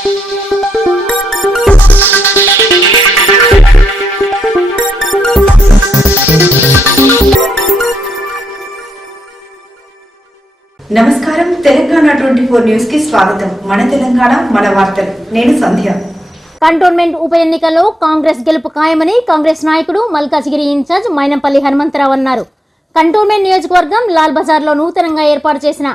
నమస్కారం. Telangana twenty four న్యూస్కి స్వాగతం. మన తెలంగాణ మన వార్తలు. నేను సంధ్య. కంటోన్మెంట్ ఉప ఎన్నికల్లో కాంగ్రెస్ గెలుపు ఖాయమని కాంగ్రెస్ నాయకుడు మల్కాజ్గిరి ఇన్ఛార్జ్ మైనంపల్లి హనుమంతరావు అన్నారు. కంటోన్మెంట్ నియోజకవర్గం లాల్ బజార్లో నూతనంగా ఏర్పాటు చేసిన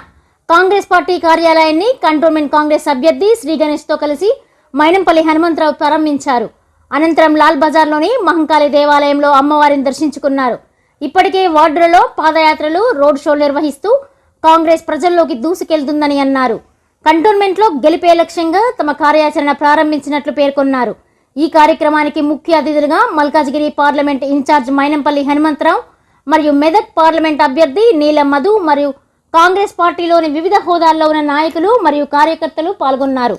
కాంగ్రెస్ పార్టీ కార్యాలయాన్ని కంటోన్మెంట్ కాంగ్రెస్ అభ్యర్థి శ్రీ గణేష్తో కలిసి మైనంపల్లి హనుమంతరావు ప్రారంభించారు. అనంతరం లాల్ బజార్లోని మహంకాళి దేవాలయంలో అమ్మవారిని దర్శించుకున్నారు. ఇప్పటికే వార్డులలో పాదయాత్రలు రోడ్ షోలు నిర్వహిస్తూ కాంగ్రెస్ ప్రజల్లోకి దూసుకెళ్తుందని అన్నారు. కంటోన్మెంట్లో గెలిపే లక్ష్యంగా తమ కార్యాచరణ ప్రారంభించినట్లు పేర్కొన్నారు. ఈ కార్యక్రమానికి ముఖ్య అతిథులుగా మల్కాజ్గిరి పార్లమెంట్ ఇన్ఛార్జ్ మైనంపల్లి హనుమంతరావు మరియు మెదక్ పార్లమెంట్ అభ్యర్థి నీల మధు మరియు కాంగ్రెస్ పార్టీలోని వివిధ హోదాల్లో ఉన్న నాయకులు మరియు కార్యకర్తలు పాల్గొన్నారు.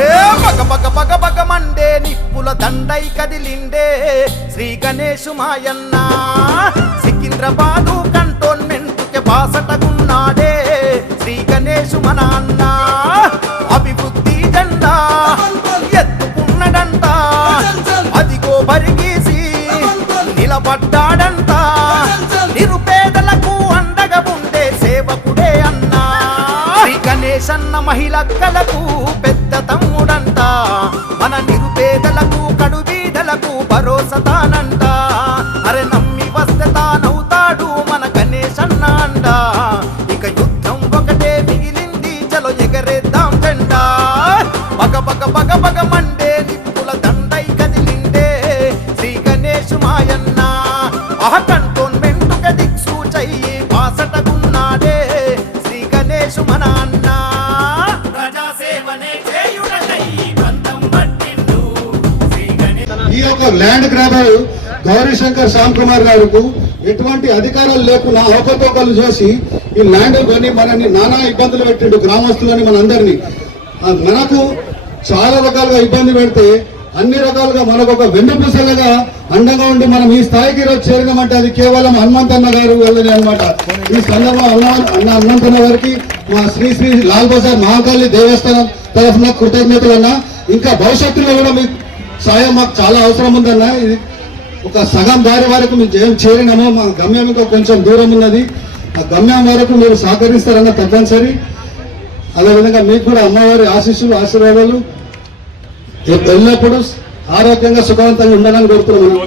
ఏ పగ పగ నిప్పుల దండై కదిలిండే శ్రీ గణేష్ మాయన్న. సికింద్రాబాదు కంటోన్మెంట్కి బాసటగున్నాడే శ్రీ గణేష్ మన అన్న అభివృద్ధి జెండా ఎత్తుకున్నడంట అదిగో బరిగీసి నిలబడ్డాడంట మహిళక్కలకు పెద్ద తమ్ముడంట. మన నిరుపేదలకు కడుబీదలకు భరోసతానంట అరే నమ్మి వస్తే తానవుతాడు మన గణేష్ అన్న అంట. ఇక యుద్ధం ఒకటే మిగిలింది చలో ఎగరేద్దాం జెండా. పగ పగ పగ పగ మండే నిప్పుల దండై కదిలిండే శ్రీ గణేష్ మాయన్న అహ దిక్సూచయ్యి దిక్సు శ్రీ గణేష్ మన ఒక ల్యాండ్ గ్రాబర్ గౌరీశంకర్ శ్యామ్ కుమార్ గారికి ఎటువంటి అధికారాలు లేకుండా అవకతవకలు చేసి ఈ ల్యాండ్ కొని మనని నానా ఇబ్బందులు పెట్టిండు గ్రామస్తులని మనందరినీ. మనకు చాలా రకాలుగా ఇబ్బంది పెడితే అన్ని రకాలుగా మనకు ఒక వెన్నుపూసలుగా అండగా ఉండి మనం ఈ స్థాయికి చేరినామంటే అది కేవలం హనుమంతన్న గారు వెళ్ళని అనమాట ఈ సందర్భం అన్న అన్న హనుమంతన్న గారికి మా శ్రీ శ్రీ లాల్ బజార్ మహాకాళి దేవస్థానం తరఫున కృతజ్ఞతలు అన్న ఇంకా భవిష్యత్తులో కూడా మీకు సాయం మాకు చాలా అవసరం ఉందన్న. ఇది ఒక సగం దారి వరకు మేము ఏం చేరినామో. మా గమ్యం ఇంకా కొంచెం దూరం ఉన్నది. ఆ గమ్యం వరకు మీరు సహకరిస్తారన్న తప్పనిసరి. అదేవిధంగా మీకు కూడా అమ్మవారి ఆశీస్సులు ఆశీర్వాదాలు. ఎల్లప్పుడూ ఆరోగ్యంగా సుఖవంతంగా ఉండాలని కోరుతున్నాను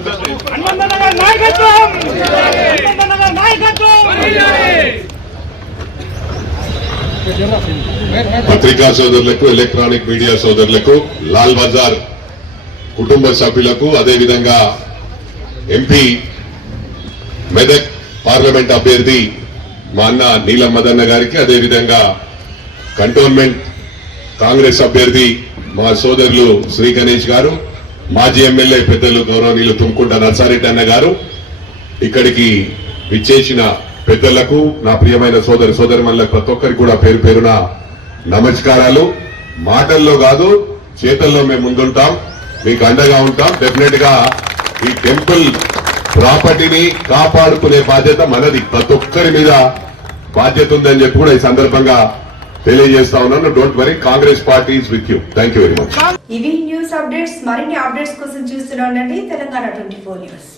పత్రికా సోదరులకు ఎలక్ట్రానిక్ మీడియా సోదరులకు లాల్ బజార్ కుటుంబ సభ్యులకు అదేవిధంగా ఎంపీ మెదక్ పార్లమెంట్ అభ్యర్థి మా అన్న నీలం మదన్న గారికి అదేవిధంగా కంటోన్మెంట్ కాంగ్రెస్ అభ్యర్థి మా సోదరులు శ్రీ గణేష్ గారు మాజీ ఎమ్మెల్యే పెద్దలు గౌరవనీయులు తుమ్కుంట నర్సారెడ్డి అన్న గారు ఇక్కడికి విచ్చేసిన పెద్దలకు నా ప్రియమైన సోదరి సోదరిమణులకు ప్రతి ఒక్కరికి కూడా పేరు పేరున నమస్కారాలు. మాటల్లో కాదు చేతల్లో మేము ముందుంటాం. మీకు అండగా ఉంటాం. డెఫినెట్గా ఈ టెంపుల్ ప్రాపర్టీని కాపాడుకునే బాధ్యత మనది. ప్రతి ఒక్కరి మీద బాధ్యత ఉందని చెప్పి కూడా ఈ సందర్భంగా తెలియజేస్తా ఉన్నాను. Don't worry Congress party is with you thank you very much ఇవి న్యూస్ అప్డేట్స్ మరిన్ని అప్డేట్స్ కోసం చూస్తూనే ఉండండి తెలంగాణ ట్వంటీ ఫోర్ న్యూస్.